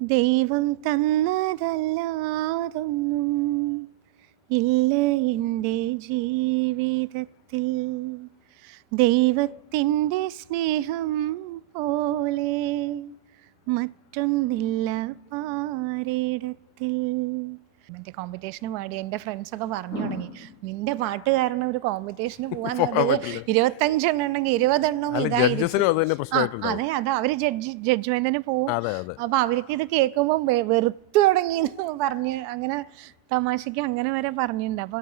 ദൈവം തന്നതല്ലാതൊന്നും ഇല്ല എൻ്റെ ജീവിതത്തിൽ. ദൈവത്തിൻ്റെ സ്നേഹം പോലെ മറ്റൊന്നില്ല പാരിടത്തിൽ. മറ്റേ കോമ്പറ്റീഷന് പാടി എൻ്റെ ഫ്രണ്ട്സൊക്കെ പറഞ്ഞു തുടങ്ങി, നിന്റെ പാട്ട് കാരണം ഒരു കോമ്പറ്റീഷന് പോകാൻ പോകാൻ അത് പറ്റില്ല. 25 ഉണ്ടെങ്കിൽ 20 അല്ല, ഇതായിരിക്കും. ജഡ്ജസിനും അത് തന്നെ ആ പ്രശ്നമായിട്ടുണ്ടാവും. അതെ അതെ, അവര് ജഡ്ജ്മെന്റിന് പോവും. അതെ അതെ. അപ്പൊ അവർക്ക് ഇത് കേൾക്കുമ്പോൾ വെറുത്തു തുടങ്ങി എന്ന് പറഞ്ഞ് അങ്ങനെ തമാശക്ക് അങ്ങനെ വരെ പറഞ്ഞിട്ടുണ്ട്. അപ്പൊ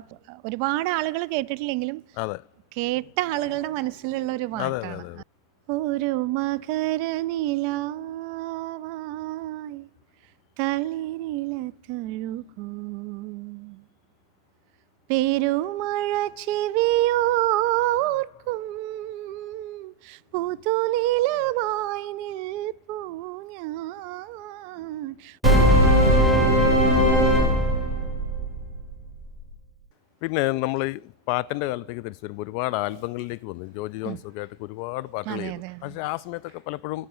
ഒരുപാട് ആളുകൾ കേട്ടിട്ടില്ലെങ്കിലും അതെ കേട്ട ആളുകളുടെ മനസ്സിലുള്ള ഒരു അതെ അതെ പാട്ടാണ്. അതെ. ഒരു മകരനിലാവായി തളിരില തഴുകൂ, പെരുമഴ ചെവിയോർക്കും പുതുനിലവായി നിൽപ്പൂ ഞാൻ. പിന്നെ നമ്മൾ ഈ പാട്ടിന്റെ കാലത്തേക്ക് തിരിച്ചു വരുമ്പോൾ ഒരുപാട് ആൽബങ്ങളിലേക്ക് വന്നു. ജോർജ് ജോൺസ് ഒക്കെ ആയിട്ട് ഒരുപാട് പാട്ടുകൾ അതെ ചെയ്തു. അതെ. പക്ഷെ ആ സമയത്തൊക്കെ പലപ്പോഴും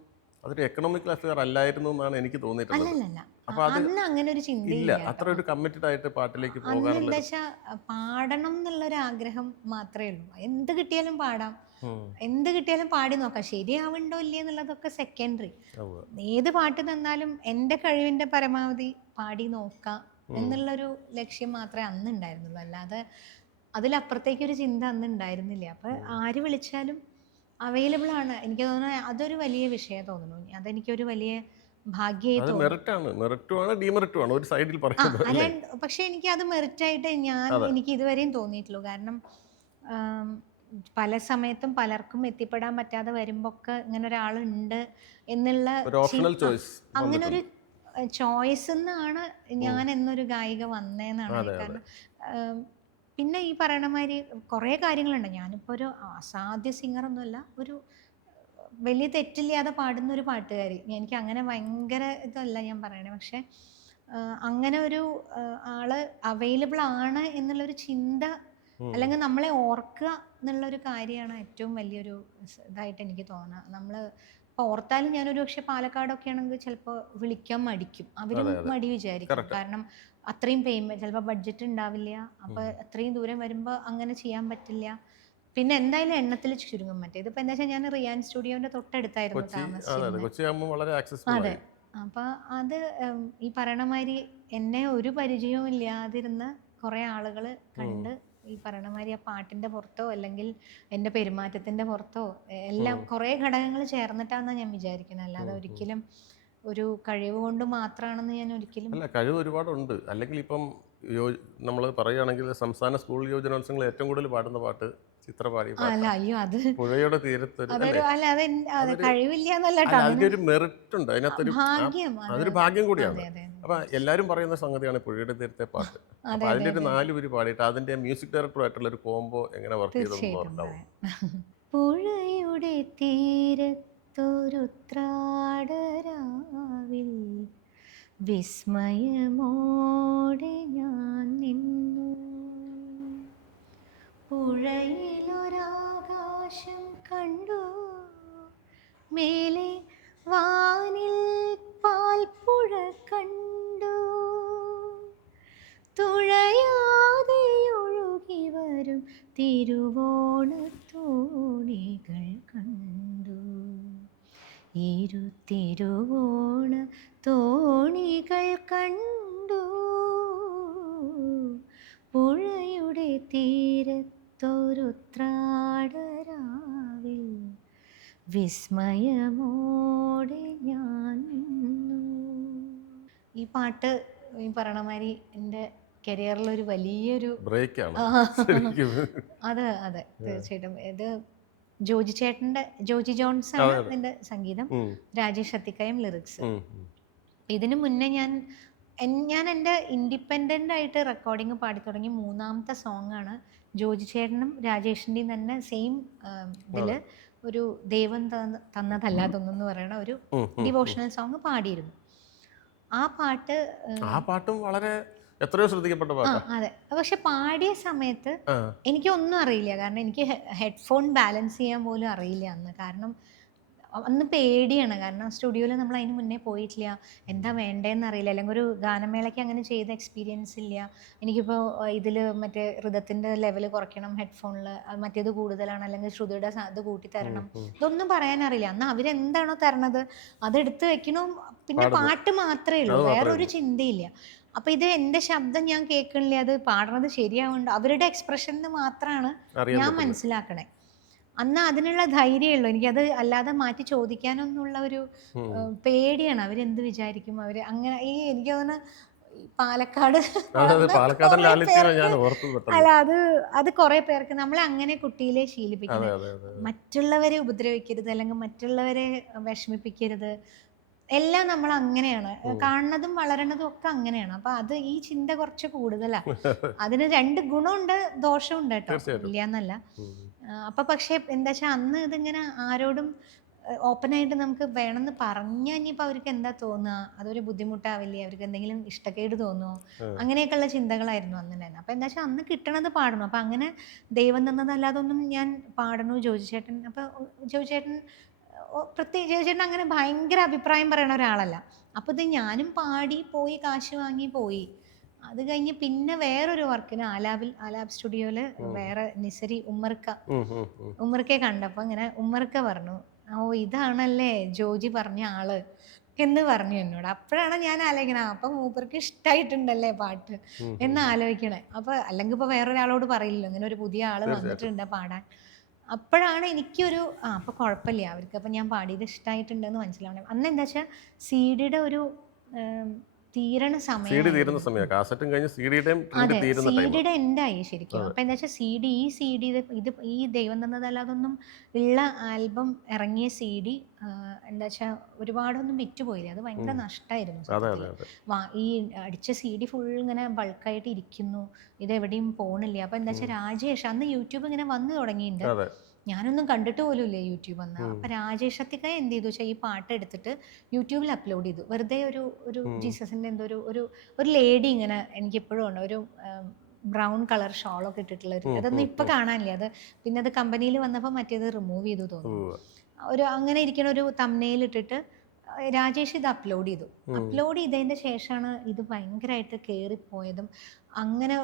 അതൊരു എക്കണോമിക്കൽ അഫെയർ അല്ലായിരുന്നു എന്നാണ് എനിക്ക് തോന്നിയിട്ടുള്ളത്. അല്ലല്ല, അപ്പൊ അത് അന്ന് അങ്ങനെ ഒരു ഇല്ല, ചിന്തയില്ല അത്ര കേട്ടോ. ഒരു കമ്മിറ്റഡ് ആയിട്ട് പാട്ടിലേക്ക് അന്ന് എന്താ പോകാനുള്ള. വെച്ചാ പാടണം എന്നുള്ളൊരു ആഗ്രഹം മാത്രമേ ഉള്ളൂ. എന്ത് കിട്ടിയാലും പാടാം, ഉം. എന്ത് കിട്ടിയാലും പാടി നോക്കാം. ശരിയാവുണ്ടോ ഇല്ലേ എന്നുള്ളതൊക്കെ സെക്കൻഡറി. ഉവ്വ്. ഏത് പാട്ട് തന്നാലും എൻ്റെ കഴിവിൻ്റെ പരമാവധി പാടി നോക്കാം ഉം. എന്നുള്ളൊരു ലക്ഷ്യം മാത്രമേ അന്ന് ഉണ്ടായിരുന്നുള്ളൂ. അല്ലാതെ അതിലപ്പുറത്തേക്കൊരു ചിന്ത അന്ന് ഉണ്ടായിരുന്നില്ല. അപ്പോൾ ആര് വിളിച്ചാലും അവൈലബിൾ ആണ്. എനിക്ക് തോന്നുന്നത് അതൊരു വലിയ വിഷയം തോന്നുന്നു. അതെനിക്കൊരു വലിയ ഭാഗ്യമായി അത് തോന്നുന്നു. മെറിറ്റാണ്, മെറിറ്റും ആണ് ഡീമെറിറ്റും ആണ് ഒരു സൈഡിൽ ആ പറയുന്നത് അല്ലേ? പക്ഷെ എനിക്ക് അത് മെറിറ്റായിട്ട് അതെ. എനിക്ക് ഇതുവരെയും തോന്നിയിട്ടുള്ളൂ. കാരണം ആം, പല സമയത്തും പലർക്കും എത്തിപ്പെടാൻ പറ്റാതെ വരുമ്പോഴൊക്കെ ഇങ്ങനെ ഒരാളുണ്ട് എന്നുള്ള ഒരു ഓപ്ഷണൽ ചോയ്സ് അങ്ങനെ ഒരു വന്നിട്ടുണ്ട്. ചോയ്സ് എന്നാണ് ഉം. ഞാൻ എന്നൊരു ഗായിക വന്നതെന്നാണ്. അതെ അതെ. കാരണം ആം, പിന്നെ ഈ പറയണ മാതിരി കുറേ കാര്യങ്ങളുണ്ട്. ഞാനിപ്പോൾ ഒരു അസാധ്യ സിംഗറൊന്നുമല്ല, ഒരു വലിയ തെറ്റില്ലാതെ പാടുന്ന ഒരു പാട്ടുകാരി. എനിക്ക് അങ്ങനെ ഭയങ്കര ഇതല്ല ഞാൻ പറയണേ. പക്ഷെ അങ്ങനെ ഒരു ആള് അവൈലബിൾ ആണ് എന്നുള്ളൊരു ചിന്ത, ഉം. അല്ലെങ്കിൽ നമ്മളെ ഓർക്കുക എന്നുള്ളൊരു കാര്യമാണ് ഏറ്റവും വലിയൊരു ഇതായിട്ട് എനിക്ക് തോന്നുക. നമ്മൾ ഇപ്പോൾ ഓർത്താലും ഞാനൊരു പക്ഷെ പാലക്കാടൊക്കെ ആണെങ്കിൽ ചിലപ്പോൾ വിളിക്കാൻ മടിക്കും. അവരും അതെ അതെ. മടി വിചാരിക്കും. കറക്റ്റ്. കാരണം അത്രയും പേയ്മെൻറ്റ് ചിലപ്പോൾ ബഡ്ജറ്റ് ഉണ്ടാവില്ല. അപ്പോൾ ഉം. അത്രയും ദൂരം വരുമ്പോൾ അങ്ങനെ ചെയ്യാൻ പറ്റില്ല. പിന്നെ എന്തായാലും എണ്ണത്തിൽ ചുരുങ്ങും. മറ്റേതിപ്പോൾ എന്താ വെച്ചാൽ ഞാൻ റിയാൻ സ്റ്റുഡിയോൻ്റെ തൊട്ടടുത്തായിരുന്നു കൊച്ചി. അതെ അതെ, താമസിച്ചിരുന്നത്. കൊച്ചി ആകുമ്പോൾ വളരെ ആക്സസിബിൾ അതെ. ആയി. അപ്പൊ അത് ഈ പറയണ മാതിരി എന്നെ ഒരു പരിചയവും ഇല്ലാതിരുന്ന കുറേ ആളുകള് ഉം. കണ്ട് ഈ പറയണ മാതിരി ആ പാട്ടിന്റെ പുറത്തോ അല്ലെങ്കിൽ എൻ്റെ പെരുമാറ്റത്തിന്റെ പുറത്തോ എല്ലാം ഉം. കുറേ ഘടകങ്ങൾ ചേർന്നിട്ടാണെന്നാണ് ഞാൻ വിചാരിക്കുന്നത്. അല്ലാതെ ഉം. ഉം. ഒരിക്കലും ഒരു കഴിവ് കൊണ്ട് മാത്രമാണെന്ന് ഞാൻ ഒരിക്കലും. അല്ല, കഴിവ് ഒരുപാടുണ്ട്. അല്ലെങ്കിൽ ഇപ്പം യോ നമ്മൾ പറയുകയാണെങ്കിൽ സംസ്ഥാന സ്കൂൾ യുവജനോത്സവങ്ങളിൽ ഏറ്റവും കൂടുതൽ പാടുന്ന പാട്ട് ചിത്ര പാടിയ അല്ല പാട്ടാണ്. അയ്യോ, അത് പുഴയുടെ തീരത്തൊരു അതൊരു അല്ലേ? അല്ല, അത് അതൊരു കഴിവില്ല എന്നല്ല കേട്ടോ. അല്ല, അങ്ങനെ അതിൻ്റെ ഒരു മെറിറ്റ് ഉണ്ട് അതിനകത്തൊരു. ഭാഗ്യം. അതെ അതൊരു അതെ ഭാഗ്യം അതെ കൂടിയാണ്. അതെ അപ്പം എല്ലാവരും പറയുന്ന സംഗതിയാണ് പുഴയുടെ തീരത്തെ പാട്ട്. അതെ അപ്പോൾ അതെ അതിൻ്റെ ഒരു അതെ. 4 വരി പാടിയിട്ട് അതിൻ്റെ മ്യൂസിക് ഡയറക്ടറുമായിട്ടുള്ള ഒരു കോംബോ എങ്ങനെ വർക്ക് ചെയ്തതെന്ന് തീർച്ചയായിട്ടും ഓർക്കാമോ? പറയാം. പുഴയുടെ തീരത്തൊരുത്രാടരാവിൽ വിസ്മയമോടെ ഞാൻ നിന്നു. പുഴയിലൊരാകാശം കണ്ടു, മേലെ വാനിൽ പാൽപ്പുഴ കണ്ടു, തുഴയാതെ ഒഴുകി വരും തിരുവോണത്തോണികൾ കണ്ടു. ഇരു തിരുവോണ തോണികൾ കണ്ടു, പുഴയുടെ തീരത്തൊരുത്രാടരാവിൽ വിസ്മയമോടെ ഞാൻ നിന്നു. ഈ പാട്ട് ഈ പറയണ മാതിരി എൻ്റെ കരിയറിലൊരു വലിയൊരു ബ്രേക്കാണ് ആ, ശരിക്കും. അതെ അതെ തീർച്ചയായിട്ടും. ഇത് ജോജി ജോൺസ് അതെ ആണ് അതെ. ഇതിൻ്റെ സംഗീതം, ഉം. രാജേഷ് അത്തിക്കയം ലിറിക്സ്. ഉം. ഉം. ഇതിനു മുന്നേ ഞാൻ എൻ്റെ ഇൻഡിപെൻഡൻ്റ് ആയിട്ട് റെക്കോർഡിങ് പാടി തുടങ്ങി 3ാമത്തെ സോങ്ങാണ് ജോജി ചേട്ടനും രാജേഷിൻ്റെയും തന്നെ സെയിം ഇതിൽ അതെ. ഒരു ദൈവം തന്നതല്ലാതൊന്നും എന്ന് പറയുന്ന ഒരു ഉം. ഉം. ഉം. ഡിവോഷണൽ സോങ് പാടിയിരുന്നു. ആ പാട്ട് ആ പാട്ടും വളരെ എത്രയോ ശ്രദ്ധിക്കപ്പെട്ട പാട്ടാ. അതെ. പക്ഷെ പാടിയ സമയത്ത് ആ. എനിക്കൊന്നും അറിയില്ല. കാരണം എനിക്ക് ഹെഡ്ഫോൺ ബാലൻസ് ചെയ്യാൻ പോലും അറിയില്ല അന്ന്. കാരണം അന്ന് പേടിയാണ്. കാരണം സ്റ്റുഡിയോയിൽ നമ്മൾ അതിന് മുന്നേ പോയിട്ടില്ല. എന്താ വേണ്ടേന്ന് അറിയില്ല. അല്ലെങ്കിൽ ഒരു ഗാനമേളയ്ക്ക് അങ്ങനെ ചെയ്ത എക്സ്പീരിയൻസ് ഇല്ല. എനിക്കിപ്പോൾ ഇതിൽ മറ്റേ ഋതത്തിൻ്റെ ലെവൽ കുറയ്ക്കണം ഹെഡ്ഫോണിൽ, മറ്റേത് കൂടുതലാണ്, അല്ലെങ്കിൽ ശ്രുതിയുടെ ഇത് കൂട്ടി തരണം, ഇതൊന്നും പറയാനറിയില്ല. അന്ന് അവരെന്താണോ തരണത് അതെടുത്ത് വെക്കണു, പിന്നെ പാട്ട് മാത്രമേ ഉള്ളൂ, വേറൊരു ചിന്തയില്ല. അപ്പോൾ ഇത് എൻ്റെ ശബ്ദം ഞാൻ കേൾക്കണില്ല, അത് പാടുന്നത് ശരിയാവുന്നുണ്ട്, അവരുടെ എക്സ്പ്രഷനിൽ മാത്രമാണ് ഞാൻ മനസ്സിലാക്കണേ. അന്ന് അതിനുള്ള ധൈര്യമുള്ളൂ എനിക്കത്. അല്ലാതെ മാറ്റി ചോദിക്കാനൊന്നുള്ള ഒരു പേടിയാണ്. അവരെന്ത് വിചാരിക്കും, അവർ അങ്ങനെ. എനിക്ക് തോന്നുന്നു പാലക്കാട് അല്ല, അത് കുറെ പേർക്ക് നമ്മളെ അങ്ങനെ കുട്ടിയിലെ ശീലിപ്പിക്കുന്നത്. മറ്റുള്ളവരെ ഉപദ്രവിക്കരുത്, അല്ലെങ്കിൽ മറ്റുള്ളവരെ വിഷമിപ്പിക്കരുത്, എല്ലാം നമ്മൾ അങ്ങനെയാണ് കാണുന്നതും വളരണതും ഒക്കെ അങ്ങനെയാണ്. അപ്പൊ അത് ഈ ചിന്ത കുറച്ച് കൂടുതലാണ്. അതിന് രണ്ട് ഗുണമുണ്ട് ദോഷമുണ്ട് കേട്ടോ, ഇല്ലന്നല്ല. അപ്പൊ പക്ഷെ എന്താ വെച്ചാൽ അന്ന് ഇതിങ്ങനെ ആരോടും ഓപ്പണായിട്ട് നമുക്ക് വേണമെന്ന് പറഞ്ഞാൽ ഇനിയിപ്പോൾ അവർക്ക് എന്താ തോന്നുക, അതൊരു ബുദ്ധിമുട്ടാവില്ലേ, അവർക്ക് എന്തെങ്കിലും ഇഷ്ടക്കേട് തോന്നുമോ, അങ്ങനെയൊക്കെയുള്ള ചിന്തകളായിരുന്നു അന്ന് തന്നെ. അപ്പം എന്താ വെച്ചാൽ അന്ന് കിട്ടണത് പാടണം. അപ്പം അങ്ങനെ ദൈവം തന്നതല്ലാതെ ഒന്നും ഞാൻ പാടണു. ജോജിച്ചേട്ടൻ, അപ്പോൾ ജോജിച്ചേട്ടൻ പ്രത്യേകിച്ച് ജോജിച്ചേട്ടൻ അങ്ങനെ ഭയങ്കര അഭിപ്രായം പറയണ ഒരാളല്ല. അപ്പോൾ ഇത് ഞാനും പാടി പോയി, കാശ് വാങ്ങി പോയി. അത് കഴിഞ്ഞ് പിന്നെ വേറൊരു വർക്കിന് ആലാബ് സ്റ്റുഡിയോയിൽ വേറെ നിസരി ഉമ്മർക്കെ കണ്ടപ്പോൾ ഇങ്ങനെ ഉമ്മർക്ക പറഞ്ഞു, ഓ ഇതാണല്ലേ ജോജി പറഞ്ഞ ആള് എന്ന് പറഞ്ഞു എന്നോട്. അപ്പോഴാണ് ഞാൻ ആലോചിക്കണേ, അപ്പം മൂപ്പർക്ക് ഇഷ്ടമായിട്ടുണ്ടല്ലേ പാട്ട് എന്ന് ആലോചിക്കണേ. അപ്പോൾ അല്ലെങ്കിൽ ഇപ്പോൾ വേറൊരാളോട് പറയില്ലല്ലോ ഇങ്ങനെ ഒരു പുതിയ ആള് വന്നിട്ടുണ്ട് പാടാൻ. അപ്പോഴാണ് എനിക്കൊരു അപ്പോൾ കുഴപ്പമില്ല അവർക്ക്, അപ്പം ഞാൻ പാടിയത് ഇഷ്ടമായിട്ടുണ്ടെന്ന് മനസ്സിലാവണേ. അന്ന് എന്താ വെച്ചാൽ സിഡിയുടെ ഒരു തീരണ സമയം, അതെ സിഡിയുടെ എൻഡായി ശരിക്കും. അപ്പം എന്താ വെച്ചാൽ ഈ ഇത് ഈ ദൈവം തന്നതല്ലാതൊന്നും ഉള്ള ആൽബം ഇറങ്ങിയ CD എന്താ വെച്ചാൽ ഒരുപാടൊന്നും വിറ്റുപോയില്ല. അത് ഭയങ്കര നഷ്ടമായിരുന്നു. ഈ അടിച്ച CD ഫുൾ ഇങ്ങനെ ബൾക്കായിട്ട് ഇരിക്കുന്നു, ഇതെവിടെയും പോണില്ല. അപ്പം എന്താ വെച്ചാൽ രാജേഷ് അന്ന് യൂട്യൂബ് ഇങ്ങനെ വന്നു തുടങ്ങിയിട്ടുണ്ട്, ഞാനൊന്നും കണ്ടിട്ട് പോലും ഇല്ല യൂട്യൂബ് വന്ന്. അപ്പം രാജേഷ് അത്തിക്ക എന്ത് ചെയ്തു വെച്ചാൽ ഈ പാട്ട് എടുത്തിട്ട് യൂട്യൂബിൽ അപ്ലോഡ് ചെയ്തു. വെറുതെ ഒരു ജീസസിൻ്റെ എന്തോ ഒരു ലേഡി ഇങ്ങനെ, എനിക്കിപ്പോഴും ഉണ്ട്, ഒരു ബ്രൗൺ കളർ ഷോളൊക്കെ ഇട്ടിട്ടുള്ള ഒരു, അതൊന്നും ഇപ്പം കാണാനില്ല. അത് പിന്നെ അത് കമ്പനിയിൽ വന്നപ്പോൾ മറ്റേത് റിമൂവ് ചെയ്തു തോന്നുന്നു. ഒരു അങ്ങനെ ഇരിക്കുന്ന ഒരു തംബ്നെയിൽ ഇട്ടിട്ട് രാജേഷ് ഇത് അപ്ലോഡ് ചെയ്തതിൻ്റെ ശേഷമാണ് ഇത് ഭയങ്കരമായിട്ട് കയറിപ്പോയതും അങ്ങനെ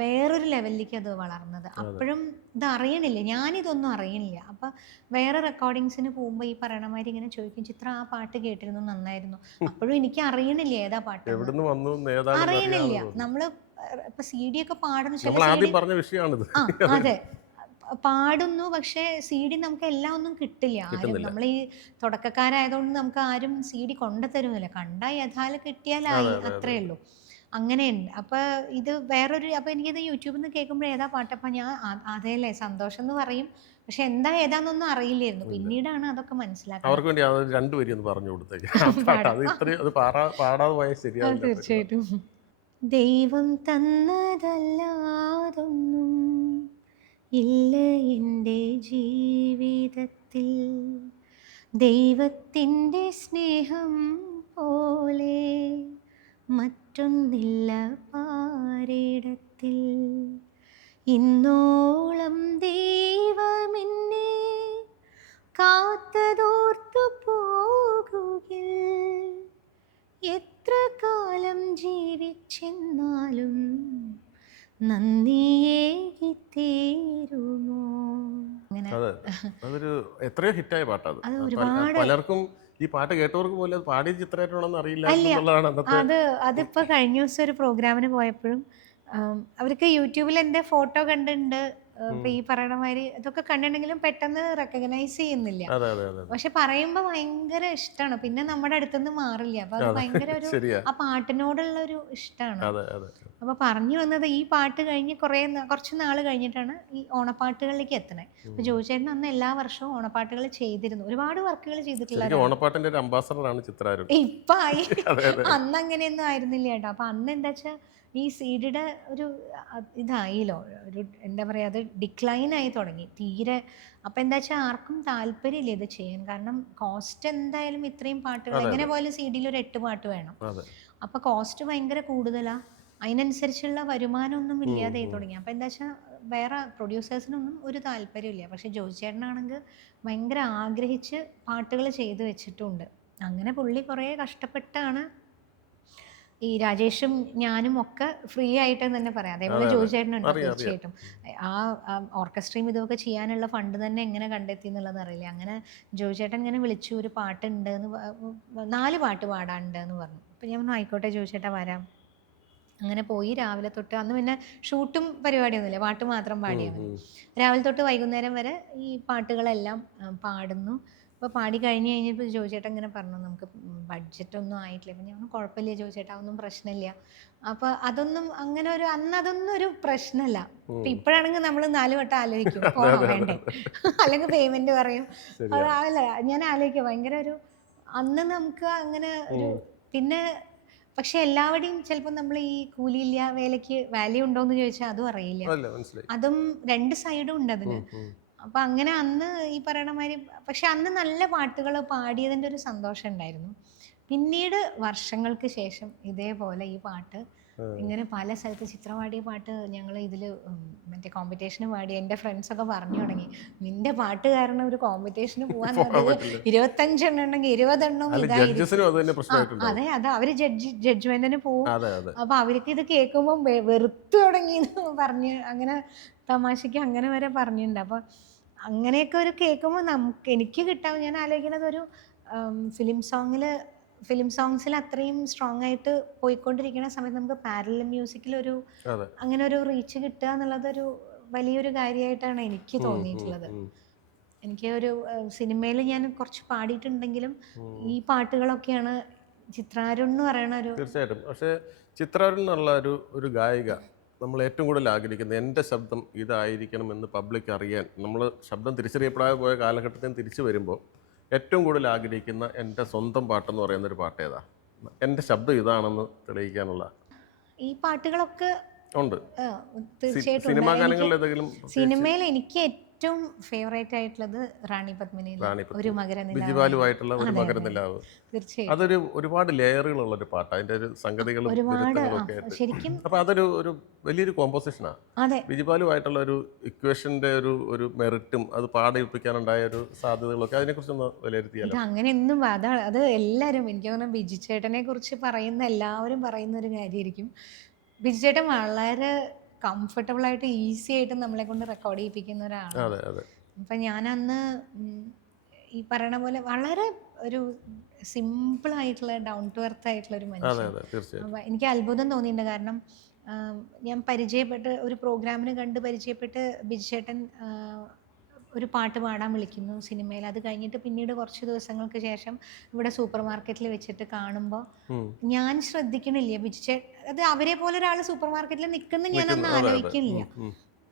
വേറൊരു ലെവലിലേക്ക് അത് വളർന്നത്. അപ്പോഴും ഇത് അറിയണില്ല, ഞാനിതൊന്നും അറിയണില്ല. അപ്പം വേറെ റെക്കോർഡിങ്സിന് പോകുമ്പോൾ ഈ പറയണമാതിരി ഇങ്ങനെ ചോദിക്കും, ചിത്ര ആ പാട്ട് കേട്ടിരുന്നു, നന്നായിരുന്നു. അപ്പോഴും എനിക്ക് അറിയണില്ല ഏതാ പാട്ട്, അറിയണില്ല. നമ്മള് ഇപ്പൊ CD ഒക്കെ പാടുന്നു, അതെ പാടുന്നു, പക്ഷേ CD നമുക്ക് എല്ലാം ഒന്നും കിട്ടില്ല. ആരും നമ്മൾ ഈ തുടക്കക്കാരായതുകൊണ്ട് നമുക്ക് ആരും CD കൊണ്ടുതരുന്നില്ല. കണ്ടാ യഥാല് കിട്ടിയാലായി, അത്രേ ഉള്ളൂ. അങ്ങനെയുണ്ട്. അപ്പൊ ഇത് വേറൊരു, അപ്പൊ എനിക്കിത് യൂട്യൂബിൽ നിന്ന് കേൾക്കുമ്പോൾ ഏതാ പാട്ടപ്പം ഞാൻ അതേല്ലേ സന്തോഷം എന്ന് പറയും, പക്ഷെ എന്താ ഏതാന്നൊന്നും അറിയില്ലായിരുന്നു. പിന്നീടാണ് അതൊക്കെ മനസ്സിലാക്കുന്നത്. തീർച്ചയായിട്ടും. ദൈവം തന്നതല്ലാതൊന്നും ഇല്ല എൻ്റെ ജീവിതത്തിൽ, ദൈവത്തിൻ്റെ സ്നേഹം പോലെ മറ്റൊന്നില്ല പാരിടത്തിൽ. ഇന്നോളം ദൈവമെന്നെ കാത്തതോർത്തു പോകുകിൽ, എത്ര കാലം ജീവിച്ചെന്നാലും നന്ദിയേകി തീരുമോ. അങ്ങനെ അതൊരു എത്രയോ ഹിറ്റായ പാട്ടാണ്. പലർക്കും ഈ പാട്ട് കേട്ടവർക്ക് പോലും അത് പാടിയ ചിത്രമായിട്ടാണെന്ന് അറിയില്ല. അതിപ്പോ കഴിഞ്ഞ ദിവസം ഒരു പ്രോഗ്രാമിന് പോയപ്പോഴും അവർക്ക് യൂട്യൂബിൽ എൻ്റെ ഫോട്ടോ കണ്ടിട്ടുണ്ട്. ഇപ്പൊ ഈ പറയണ മാതിരി ഇതൊക്കെ കണ്ടിട്ടുണ്ടെങ്കിലും പെട്ടെന്ന് റെക്കഗ്നൈസ് ചെയ്യുന്നില്ല. പക്ഷെ പറയുമ്പോ ഭയങ്കര ഇഷ്ടമാണ്, പിന്നെ നമ്മുടെ അടുത്തുനിന്ന് മാറില്ല. അപ്പൊ അത് ഭയങ്കര ഒരു ആ പാട്ടിനോടുള്ള ഒരു ഇഷ്ടമാണ്. അപ്പൊ പറഞ്ഞു വന്നത് ഈ പാട്ട് കഴിഞ്ഞ് കുറച്ച് നാൾ കഴിഞ്ഞിട്ടാണ് ഈ ഓണപ്പാട്ടുകളിലേക്ക് എത്തണേ. അപ്പൊ ജോയിച്ചേട്ടൻ അന്ന് എല്ലാ വർഷവും ഓണപ്പാട്ടുകൾ ചെയ്തിരുന്നു, ഒരുപാട് വർക്കുകൾ ചെയ്തിട്ടുള്ള ഇപ്പൊ ആയി. അന്ന് അങ്ങനെയൊന്നും ആയിരുന്നില്ല കേട്ടോ. അപ്പൊ അന്ന് എന്താ വെച്ചാൽ ഈ സിഡിയുടെ ഒരു ഇതായില്ലോ, ഒരു എന്താ പറയുക, അത് ഡിക്ലൈൻ ആയി തുടങ്ങി തീരെ. അപ്പം എന്താ വെച്ചാൽ ആർക്കും താല്പര്യമില്ല ഇത് ചെയ്യാൻ. കാരണം കോസ്റ്റ് എന്തായാലും ഇത്രയും പാട്ടുകൾ എങ്ങനെ പോയാലും CD-യിൽ ഒരു 8 പാട്ട് വേണം. അപ്പം കോസ്റ്റ് ഭയങ്കര കൂടുതലാണ്. അതിനനുസരിച്ചുള്ള വരുമാനമൊന്നും ഇല്ലാതെ തുടങ്ങി. അപ്പോൾ എന്താ വെച്ചാൽ വേറെ പ്രൊഡ്യൂസേഴ്സിനൊന്നും ഒരു താല്പര്യമില്ല. പക്ഷെ ജോജി ചേട്ടനാണെങ്കിൽ ഭയങ്കര ആഗ്രഹിച്ച് പാട്ടുകൾ ചെയ്തു വെച്ചിട്ടുണ്ട്. അങ്ങനെ പുള്ളി കുറേ കഷ്ടപ്പെട്ടാണ് ഈ രാജേഷും ഞാനും ഒക്കെ ഫ്രീ ആയിട്ട് തന്നെ പറയാം. അതേപോലെ ജോജി ചേട്ടനുണ്ട് തീർച്ചയായിട്ടും. ആ ഓർക്കസ്ട്രയും ഇതൊക്കെ ചെയ്യാനുള്ള ഫണ്ട് തന്നെ എങ്ങനെ കണ്ടെത്തി എന്നുള്ളത് അറിയില്ല. അങ്ങനെ ജോജി ചേട്ടൻ ഇങ്ങനെ വിളിച്ചു, ഒരു പാട്ടുണ്ട് എന്ന് 4 പാട്ട് പാടാനുണ്ട് എന്ന് പറഞ്ഞു. അപ്പം ഞാൻ പറഞ്ഞു ആയിക്കോട്ടെ ജോജി ചേട്ടാ വരാം. അങ്ങനെ പോയി രാവിലെ തൊട്ട്, അന്ന് പിന്നെ ഷൂട്ടും പരിപാടിയൊന്നുമില്ല, പാട്ട് മാത്രം പാടിയാൽ മതി. രാവിലെ തൊട്ട് വൈകുന്നേരം വരെ ഈ പാട്ടുകളെല്ലാം പാടുന്നു. അപ്പോൾ പാടി കഴിഞ്ഞ് കഴിഞ്ഞപ്പോൾ ജോജി ചേട്ടൻ ഇങ്ങനെ പറഞ്ഞു നമുക്ക് ബഡ്ജറ്റൊന്നും ആയിട്ടില്ല. അപ്പം ഞാൻ പറഞ്ഞു കുഴപ്പമില്ല ജോജി ചേട്ടാ, ഒന്നും പ്രശ്നമില്ല. അപ്പോൾ അതൊന്നും അങ്ങനെ ഒരു അന്ന് അതൊന്നും ഒരു പ്രശ്നമല്ല. അപ്പം ഇപ്പോഴാണെങ്കിൽ നമ്മൾ 4 വട്ടം ആലോചിക്കും പോണോ വേണ്ടേ, അല്ലെങ്കിൽ പേയ്മെന്റ് പറയും. അല്ല, ഞാൻ ആലോചിക്കും ഭയങ്കര ഒരു അന്ന് നമുക്ക് അങ്ങനെ ഒരു. പിന്നെ പക്ഷെ എല്ലാവരുടെയും ചിലപ്പോൾ നമ്മൾ ഈ കൂലിയില്ല വേലയ്ക്ക് വാല്യൂ ഉണ്ടോ എന്ന് ചോദിച്ചാൽ അതും അറിയില്ല. അതും 2 സൈഡും ഉണ്ട് അതിന്. അപ്പം അങ്ങനെ അന്ന് ഈ പറയണ മാതിരി, പക്ഷെ അന്ന് നല്ല പാട്ടുകൾ പാടിയതിൻ്റെ ഒരു സന്തോഷം ഉണ്ടായിരുന്നു. പിന്നീട് വർഷങ്ങൾക്ക് ശേഷം ഇതേപോലെ ഈ പാട്ട് ഇങ്ങനെ പല സ്ഥലത്ത് ചിത്ര പാടിയ പാട്ട് ഞങ്ങൾ ഇതിൽ മറ്റേ കോമ്പറ്റീഷന് പാടി. എൻ്റെ ഫ്രണ്ട്സൊക്കെ പറഞ്ഞു തുടങ്ങി നിന്റെ പാട്ട് കാരണം ഒരു കോമ്പറ്റീഷന് പോകാൻ 25 എണ്ണം ഉണ്ടെങ്കിൽ 20 എണ്ണം ഇതായിരിക്കും. അതെ അതെ, അവര് ജഡ്ജ്മെന്റിന് പോവും. അപ്പൊ അവർക്ക് ഇത് കേൾക്കുമ്പോൾ വെറുത്തു തുടങ്ങി എന്ന് പറഞ്ഞ് അങ്ങനെ തമാശക്ക് അങ്ങനെ വരെ പറഞ്ഞിട്ടുണ്ട്. അപ്പൊ അങ്ങനെയൊക്കെ ഒരു കേൾക്കുമ്പോൾ എനിക്ക് കിട്ടാവും. ഞാൻ ആലോചിക്കുന്നത് ഒരു ഫിലിം സോങ്സിൽ അത്രയും സ്ട്രോങ് ആയിട്ട് പോയിക്കൊണ്ടിരിക്കുന്ന സമയത്ത് നമുക്ക് പാരലൽ മ്യൂസിക്കിലൊരു അങ്ങനെ ഒരു റീച്ച് കിട്ടുക എന്നുള്ളതൊരു വലിയൊരു കാര്യമായിട്ടാണ് എനിക്ക് തോന്നിയിട്ടുള്ളത്. എനിക്ക് ഒരു സിനിമയിൽ ഞാൻ കുറച്ച് പാടിയിട്ടുണ്ടെങ്കിലും ഈ പാട്ടുകളൊക്കെയാണ് ചിത്രാരുൺ എന്ന് പറയുന്ന ഒരു. തീർച്ചയായിട്ടും. പക്ഷേ ചിത്രാരുൺ എന്നുള്ള ഒരു ഗായിക നമ്മൾ ഏറ്റവും കൂടുതൽ ആഗ്രഹിക്കുന്നത് എൻ്റെ ശബ്ദം ഇതായിരിക്കണം എന്ന് പബ്ലിക് അറിയാൻ, നമ്മൾ ശബ്ദം തിരിച്ചറിയപ്പെടാതെ പോയ കാലഘട്ടത്തിൽ തിരിച്ചു വരുമ്പോൾ ഏറ്റവും കൂടുതൽ ആഗ്രഹിക്കുന്ന എൻ്റെ സ്വന്തം പാട്ടെന്ന് പറയുന്ന ഒരു പാട്ട് ഏതാ? എൻ്റെ ശബ്ദം ഇതാണെന്ന് തെളിയിക്കാനുള്ള ഈ പാട്ടുകളൊക്കെ ഉണ്ട്. തീർച്ചയായിട്ടും സിനിമാ ഗാനങ്ങളിൽ ഏതെങ്കിലും? സിനിമയിൽ എനിക്ക് ഏറ്റവും ഫേവറേറ്റ് ആയിട്ടുള്ളത് റാണി പത്മിനിയിലെ ഒരു മകരനിലാവ്, ബിജുബാലുവായിട്ടുള്ള ഒരു മകരനിലാവ്. തീർച്ചയായും അതൊരു ഒരുപാട് ലെയറുകളുള്ള ഒരു പാട്ട്, അതിന്റെ ഒരു സംഗതികളും ശരിക്കും. അപ്പൊ അതൊരു വലിയൊരു കോമ്പോസിഷനാണ്. ബിജുബാലുവായിട്ടുള്ള ഒരു ഇക്വേഷന്റെ ഒരു മെറിറ്റും അത് പാടിപ്പിക്കാനുണ്ടായ ഒരു സാധ്യതകളൊക്കെ അതിനെക്കുറിച്ചൊന്ന് വിലയിരുത്തിയാലോ? അങ്ങനെയൊന്നും അത് എല്ലാവരും എനിക്ക് തോന്നുന്നു ബിജു ചേട്ടനെ കുറിച്ച് പറയുന്ന എല്ലാവരും പറയുന്ന ഒരു കാര്യമായിരിക്കും. ബിജു ചേട്ടൻ വളരെ കംഫർട്ടബിൾ ആയിട്ട് ഈസി ആയിട്ട് നമ്മളെ കൊണ്ട് റെക്കോർഡ് ചെയ്യിപ്പിക്കുന്ന ഒരാളാണ്. അപ്പം ഞാനന്ന് ഈ പറയണ പോലെ വളരെ ഒരു സിമ്പിൾ ആയിട്ടുള്ള ഡൗൺ ടു എർത്ത് ആയിട്ടുള്ള ഒരു മനുഷ്യൻ. എനിക്ക് അത്ഭുതം തോന്നിയിട്ടുണ്ട്. കാരണം ഞാൻ പരിചയപ്പെട്ട് ഒരു പ്രോഗ്രാമിന് കണ്ട് പരിചയപ്പെട്ട് ബിജു ചേട്ടൻ ഒരു പാട്ട് പാടാൻ വിളിക്കുന്നു സിനിമയിൽ. അത് കഴിഞ്ഞിട്ട് പിന്നീട് കുറച്ച് ദിവസങ്ങൾക്ക് ശേഷം ഇവിടെ സൂപ്പർ മാർക്കറ്റിൽ വെച്ചിട്ട് കാണുമ്പോൾ ഞാൻ ശ്രദ്ധിക്കണില്ല ബിജു ചേട്ടൻ, അത് അവരെ പോലെ ഒരാൾ സൂപ്പർ മാർക്കറ്റിൽ നിൽക്കുന്ന ഞാനൊന്നും ആലോചിക്കുന്നില്ല.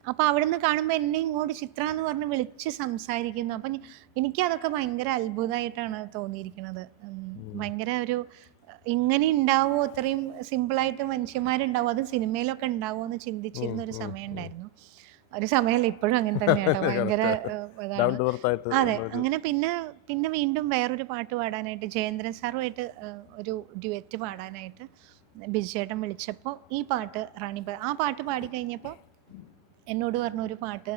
അപ്പോൾ അവിടെ നിന്ന് കാണുമ്പോൾ എന്നെ ഇങ്ങോട്ട് ചിത്ര എന്ന് പറഞ്ഞ് വിളിച്ച് സംസാരിക്കുന്നു. അപ്പം എനിക്കതൊക്കെ ഭയങ്കര അത്ഭുതമായിട്ടാണ് തോന്നിയിരിക്കുന്നത്. ഭയങ്കര ഒരു ഇങ്ങനെ ഉണ്ടാവുമോ, അത്രയും സിമ്പിളായിട്ട് മനുഷ്യന്മാരുണ്ടാവും, അത് സിനിമയിലൊക്കെ ഉണ്ടാവുമോ എന്ന് ചിന്തിച്ചിരുന്ന ഒരു സമയം ഉണ്ടായിരുന്നു. ഒരു സമയമല്ല, ഇപ്പോഴും അങ്ങനെ തന്നെയാണ്. ഭയങ്കര അതെ. അങ്ങനെ പിന്നെ വീണ്ടും വേറൊരു പാട്ട് പാടാനായിട്ട് ജയേന്ദ്രൻ സാറുമായിട്ട് ഒരു ഡ്യുവറ്റ് പാടാനായിട്ട് ബിജു ചേട്ടൻ വിളിച്ചപ്പോൾ ഈ പാട്ട് ആ പാട്ട് പാടി കഴിഞ്ഞപ്പോൾ എന്നോട് പറഞ്ഞു ഒരു പാട്ട്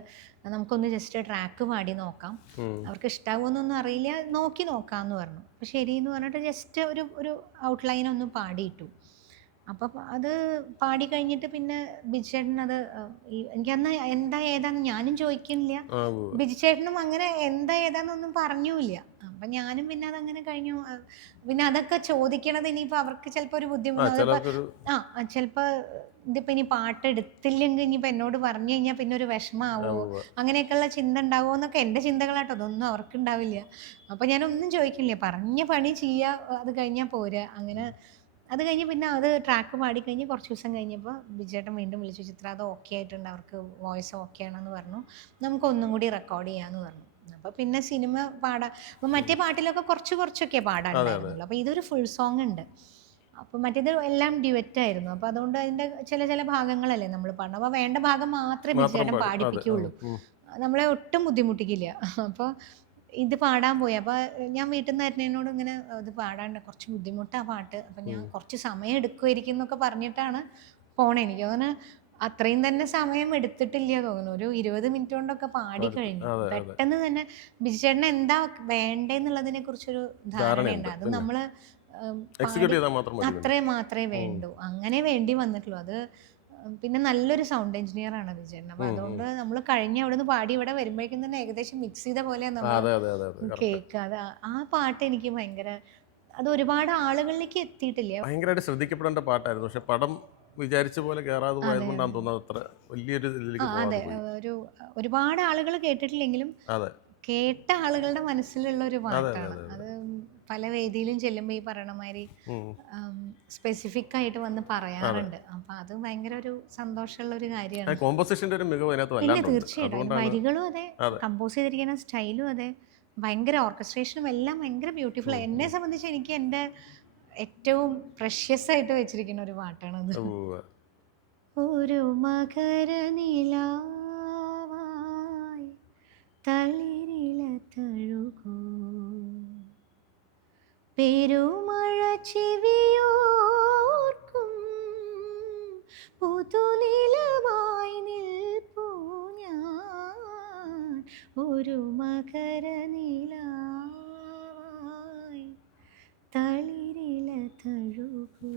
നമുക്കൊന്ന് ജസ്റ്റ് ട്രാക്ക് പാടി നോക്കാം, അവർക്ക് ഇഷ്ടാവുമെന്നൊന്നും അറിയില്ല, നോക്കി നോക്കാമെന്ന് പറഞ്ഞു. അപ്പോൾ ശരിയെന്ന് പറഞ്ഞിട്ട് ജസ്റ്റ് ഒരു ഔട്ട്ലൈൻ ഒന്ന് പാടിയിട്ടു. അപ്പം അത് പാടി കഴിഞ്ഞിട്ട് പിന്നെ ബിജു ചേട്ടൻ അത് എനിക്കന്ന് എന്താ ഏതാന്ന് ഞാനും ചോദിക്കുന്നില്ല, ബിജു ചേട്ടനും അങ്ങനെ എന്താ ഏതാന്നൊന്നും പറഞ്ഞില്ല. അപ്പം ഞാനും പിന്നെ അതങ്ങനെ കഴിഞ്ഞു. പിന്നെ അതൊക്കെ ചോദിക്കണത് ഇനിയിപ്പോൾ അവർക്ക് ചിലപ്പോൾ ഒരു ബുദ്ധിമുട്ട്, ചിലപ്പോൾ ഇതിപ്പോൾ ഇനി പാട്ട് എടുത്തില്ലെങ്കിൽ ഇനിയിപ്പോൾ എന്നോട് പറഞ്ഞു കഴിഞ്ഞാൽ പിന്നെ ഒരു വിഷമാവുമോ, അങ്ങനെയൊക്കെയുള്ള ചിന്ത ഉണ്ടാവുമോ എന്നൊക്കെ എൻ്റെ ചിന്തകളാട്ടോ, അതൊന്നും അവർക്കുണ്ടാവില്ല. അപ്പം ഞാനൊന്നും ചോദിക്കില്ല, പറഞ്ഞ പണി ചെയ്യുക, അത് കഴിഞ്ഞാൽ പോരുക. അങ്ങനെ അത് കഴിഞ്ഞ് പിന്നെ അത് ട്രാക്ക് പാടിക്കഴിഞ്ഞ് കുറച്ച് ദിവസം കഴിഞ്ഞപ്പോൾ ബിജുചേട്ടൻ വീണ്ടും വിളിച്ചു, ചിത്ര അത് ഓക്കെ ആയിട്ടുണ്ട്, അവർക്ക് വോയിസ് ഓക്കെ ആണെന്ന് പറഞ്ഞു, നമുക്ക് ഒന്നും കൂടി റെക്കോർഡ് ചെയ്യാമെന്ന് പറഞ്ഞു. അപ്പോൾ പിന്നെ സിനിമ പാടാം. അപ്പോൾ മറ്റേ പാട്ടിലൊക്കെ കുറച്ചൊക്കെ പാടാനുണ്ടായിരുന്നുള്ളൂ. അപ്പോൾ ഇതൊരു ഫുൾ സോങ് ഉണ്ട്. അപ്പോൾ മറ്റേത് എല്ലാം ഡ്യുവറ്റായിരുന്നു. അപ്പോൾ അതുകൊണ്ട് അതിൻ്റെ ചില ഭാഗങ്ങളല്ലേ നമ്മൾ പാടണം. അപ്പോൾ വേണ്ട ഭാഗം മാത്രമേ ബിജുചേട്ടൻ പാടിപ്പിക്കുകയുള്ളൂ, നമ്മളെ ഒട്ടും ബുദ്ധിമുട്ടിക്കില്ല. അപ്പോൾ ഇത് പാടാൻ പോയി. അപ്പോൾ ഞാൻ വീട്ടിൽ നിന്ന് വരുന്നതിനോട് ഇങ്ങനെ ഇത് പാടാണ്ട് കുറച്ച് ബുദ്ധിമുട്ടാണ് പാട്ട്, അപ്പം ഞാൻ കുറച്ച് സമയം എടുക്കുമായിരിക്കും എന്നൊക്കെ പറഞ്ഞിട്ടാണ് പോണേ. എനിക്ക് തോന്നുന്നു അത്രയും തന്നെ സമയം എടുത്തിട്ടില്ല തോന്നുന്നു. ഒരു 20 മിനിറ്റ് കൊണ്ടൊക്കെ പാടിക്കഴിഞ്ഞു. അതെ അതെ, പെട്ടെന്ന് തന്നെ ബിജുചേട്ടന് എന്താ വേണ്ടേന്നുള്ളതിനെ കുറിച്ചൊരു ധാരണയുണ്ട്. ധാരണയുണ്ട്. അത് പിന്നെ നമ്മള് എക്സിക്യൂട്ട് പാടി ചെയ്താൽ മാത്രം മതി പിന്നെ. അത്രയും മാത്രമേ വേണ്ടൂ. അങ്ങനെ വേണ്ടി വന്നിട്ടുള്ളൂ. അത് പിന്നെ നല്ലൊരു സൗണ്ട് എഞ്ചിനീയർ ആണ് ബിജുചേട്ടൻ. അപ്പൊ അതുകൊണ്ട് നമ്മൾ കഴിഞ്ഞ് അവിടുന്ന് പാടി ഇവിടെ വരുമ്പോഴേക്കും തന്നെ ഏകദേശം മിക്സ് ചെയ്ത പോലെയാണ് നമ്മൾ അതെ അതെ അതെ അതെ, കറക്റ്റ്. കേൾക്കുക. അത് ആ പാട്ട് എനിക്ക് ഭയങ്കര, അത് ഒരുപാട് ആളുകളിലേക്ക് എത്തിയിട്ടില്ല. ഭയങ്കരമായിട്ട് ശ്രദ്ധിക്കപ്പെടേണ്ട പാട്ടായിരുന്നു. പക്ഷെ പടം വിചാരിച്ച പോലെ കയറാതെ അതെ പോയത് അതെ. കൊണ്ടാണ് തോന്നുന്നത് അത്ര വലിയൊരു ആ ഇതിലേക്ക് അതെ. പോകാതെ പോയി. ഒരു ഒരുപാട് ആളുകൾ കേട്ടിട്ടില്ലെങ്കിലും അതെ കേട്ട ആളുകളുടെ മനസ്സിലുള്ള ഒരു അതെ അതെ പാട്ടാണ്. അതെ അതെ. അത് പല വേദിയിലും ചെല്ലുമ്പോൾ ഈ പറയണ മാതിരി സ്പെസിഫിക് ആയിട്ട് വന്ന് അതെ, പറയാറുണ്ട്. അപ്പൊ അത് ഭയങ്കര ഒരു സന്തോഷമുള്ള ഒരു കാര്യമാണ്. കോമ്പോസിഷന്റെ ഒരു മികവ് അതിനകത്ത് പിന്നെ വല്ലാണ്ടുണ്ട്. തീർച്ചയായിട്ടും അതിന്റെ അതുകൊണ്ടാണ്. വരികളും അതെ, അതെ. കമ്പോസ് ചെയ്തിരിക്കുന്ന സ്റ്റൈലും അതെ, ഭയങ്കര ഓർക്കസ്ട്രേഷനും എല്ലാം ഭയങ്കര ബ്യൂട്ടിഫുൾ. എന്നെ സംബന്ധിച്ച് എനിക്ക് എൻ്റെ ഏറ്റവും പ്രഷ്യസ് ആയിട്ട് വെച്ചിരിക്കുന്ന ഒരു പാട്ടാണത്. ഉവ്വ്. ഒരു മകരനിലാവായി തളിരില തഴുകൂ പെരുമഴ ചെവിയോർക്കും പുതുനിലവായി നിൽപ്പൂ ഞാൻ ഒരു മകരനിലാവായി തളിരില തഴുകൂ.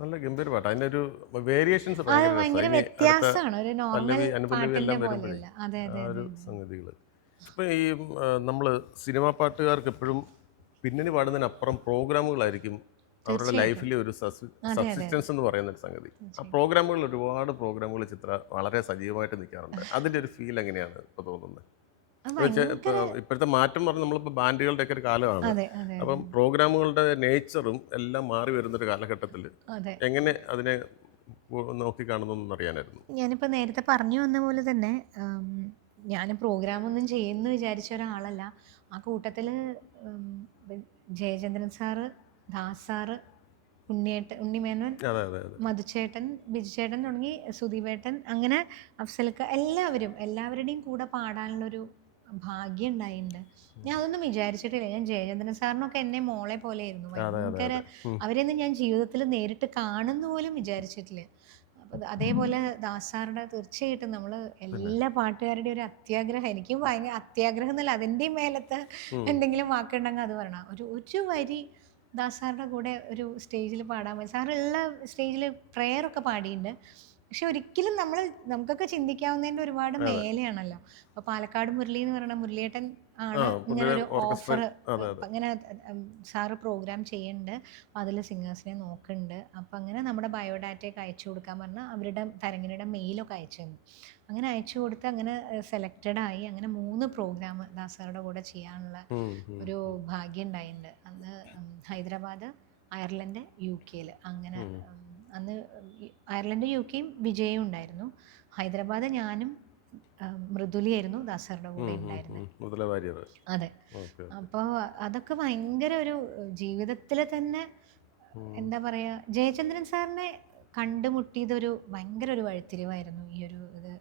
നല്ല ഗംഭീര പാട്ട്. അതിന്റെ ഒരു വേരിയേഷൻസ് അത് ഭയങ്കര രസമാണ്. ഭയങ്കര ഇനി അടുത്ത വ്യത്യാസമാണ്, ഒരു നോർമൽ പല്ലവി അനുപല്ലവി പാട്ടിന്റെ എല്ലാം വരുമ്പോഴേ പോലെയല്ല. അതെ ആ അതെ ഒരു അതെ. സംഗതികൾ. ഇപ്പം ഈ നമ്മൾ സിനിമാ പാട്ടുകാർക്ക് എപ്പോഴും പിന്നണി പാടുന്നതിനപ്പുറം പ്രോഗ്രാമുകളായിരിക്കും അവരുടെ തീർച്ചയായിട്ടും. ലൈഫിലെ ഒരു അതെ അതെ അതെ. സബ്സിസ്റ്റൻസ് എന്ന് പറയുന്ന ഒരു സംഗതി. ആ തീർച്ചയായിട്ടും. പ്രോഗ്രാമുകൾ ഒരുപാട് പ്രോഗ്രാമുകൾ ചിത്ര വളരെ സജീവമായിട്ട് നിൽക്കാറുണ്ട്. അതിൻ്റെ ഒരു ഫീൽ എങ്ങനെയാണ് ഇപ്പോൾ തോന്നുന്നത്? അത് എന്നുവെച്ചാൽ ഭയങ്കര. ഇപ്പോഴത്തെ മാറ്റം പറഞ്ഞാൽ നമ്മളിപ്പോൾ ബാൻഡുകളുടെ ഒക്കെ ഒരു കാലമാണ്. അതെ അതെ അതെ അപ്പം പ്രോഗ്രാമുകളുടെ നേച്ചറും എല്ലാം മാറി വരുന്നൊരു കാലഘട്ടത്തിൽ അതെ. എങ്ങനെ അതിനെ നോക്കി കാണുന്നു അറിയാനായിരുന്നു. ഞാനിപ്പോൾ നേരത്തെ പറഞ്ഞു വന്ന പോലെ തന്നെ ഞാൻ പ്രോഗ്രാമൊന്നും ചെയ്യുമെന്ന് വിചാരിച്ച ഒരാളല്ല. ആ കൂട്ടത്തിൽ ജയചന്ദ്രൻ സാറ്, ദാസ് സാറ്, ഉണ്ണിമേനോൻ, അതെ അതെ അതെ. മധുചേട്ടൻ, ബിജുചേട്ടൻ തുടങ്ങി സുധീപേട്ടൻ, അങ്ങനെ അഫ്സൽക്ക, എല്ലാവരുടെയും കൂടെ പാടാനുള്ളൊരു ഭാഗ്യം ഉണ്ടായിട്ടുണ്ട്. ഞാൻ അതൊന്നും വിചാരിച്ചിട്ടില്ല. ഞാൻ ജയചന്ദ്രൻ സാറിനൊക്കെ എന്നെ മോളെ പോലെയായിരുന്നു. അതെ അതെ ഭയങ്കര, അതെ. അവരെയൊന്നും ഞാൻ ജീവിതത്തിൽ നേരിട്ട് കാണുന്ന പോലും വിചാരിച്ചിട്ടില്ല. അപ്പോൾ അതേപോലെ ദാസ് സാറുടെ തീർച്ചയായിട്ടും നമ്മൾ പിന്നെ എല്ലാ പാട്ടുകാരുടെയും ഒരു അത്യാഗ്രഹം, എനിക്കും ഭയങ്കര അത്യാഗ്രഹം എന്നല്ല, അതിൻ്റെയും മേലത്തെ എന്തെങ്കിലും വാക്കുണ്ടെങ്കിൽ അത് പറയണം. ഒരു വരി ദാസ് സാറുടെ കൂടെ ഒരു സ്റ്റേജിൽ പാടാൻ പറ്റും. സാറുള്ള സ്റ്റേജിൽ പ്രെയറൊക്കെ പാടിയിട്ടുണ്ട്. പക്ഷെ ഒരിക്കലും നമുക്കൊക്കെ ചിന്തിക്കാവുന്നതിൻ്റെ ഒരുപാട് അതെ. മേലെയാണല്ലോ. അപ്പോൾ പാലക്കാട് മുരളി എന്ന് പറയുന്ന മുരളിയേട്ടൻ ആ ആണ് ഇങ്ങനെ പുള്ളിയുടെ ഒരു ഓർക്കസ്ട്ര. ഓഫർ, അതെ അതെ. അങ്ങനെ സാറ് പ്രോഗ്രാം ചെയ്യുന്നുണ്ട്, അതിൽ സിംഗേഴ്സിനെ നോക്കുന്നുണ്ട്. അപ്പം അങ്ങനെ നമ്മുടെ ബയോഡാറ്റയൊക്കെ അയച്ചു കൊടുക്കാൻ പറഞ്ഞാൽ അവരുടെ തരംഗിണിയുടെ മെയിലൊക്കെ അയച്ചു തന്നു. അങ്ങനെ അയച്ചു കൊടുത്ത് അങ്ങനെ സെലക്റ്റഡ് ആയി. അങ്ങനെ 3 പ്രോഗ്രാം ദാസാറുടെ കൂടെ ചെയ്യാനുള്ള ഒരു ഭാഗ്യം ഉണ്ടായിട്ടുണ്ട്. അന്ന് ഹൈദരാബാദ്, അയർലൻഡ്, UK അങ്ങനെ. അന്ന് അയർലൻഡ് UK വിജയും ഉണ്ടായിരുന്നു. ഹൈദരാബാദ് ഞാനും മൃദുലിയായിരുന്നു ദാസാറുടെ കൂടെ ഉണ്ടായിരുന്നത്. മുതല വാര്യർ. അതെ. ഓക്കെ. അപ്പോൾ അതൊക്കെ ഭയങ്കര ഒരു ജീവിതത്തിൽ തന്നെ എന്താ പറയുക, ജയചന്ദ്രൻ സാറിനെ കണ്ടുമുട്ടിയതൊരു ഭയങ്കര ഒരു വഴിത്തിരിവായിരുന്നു. ഈ ഒരു ഇത്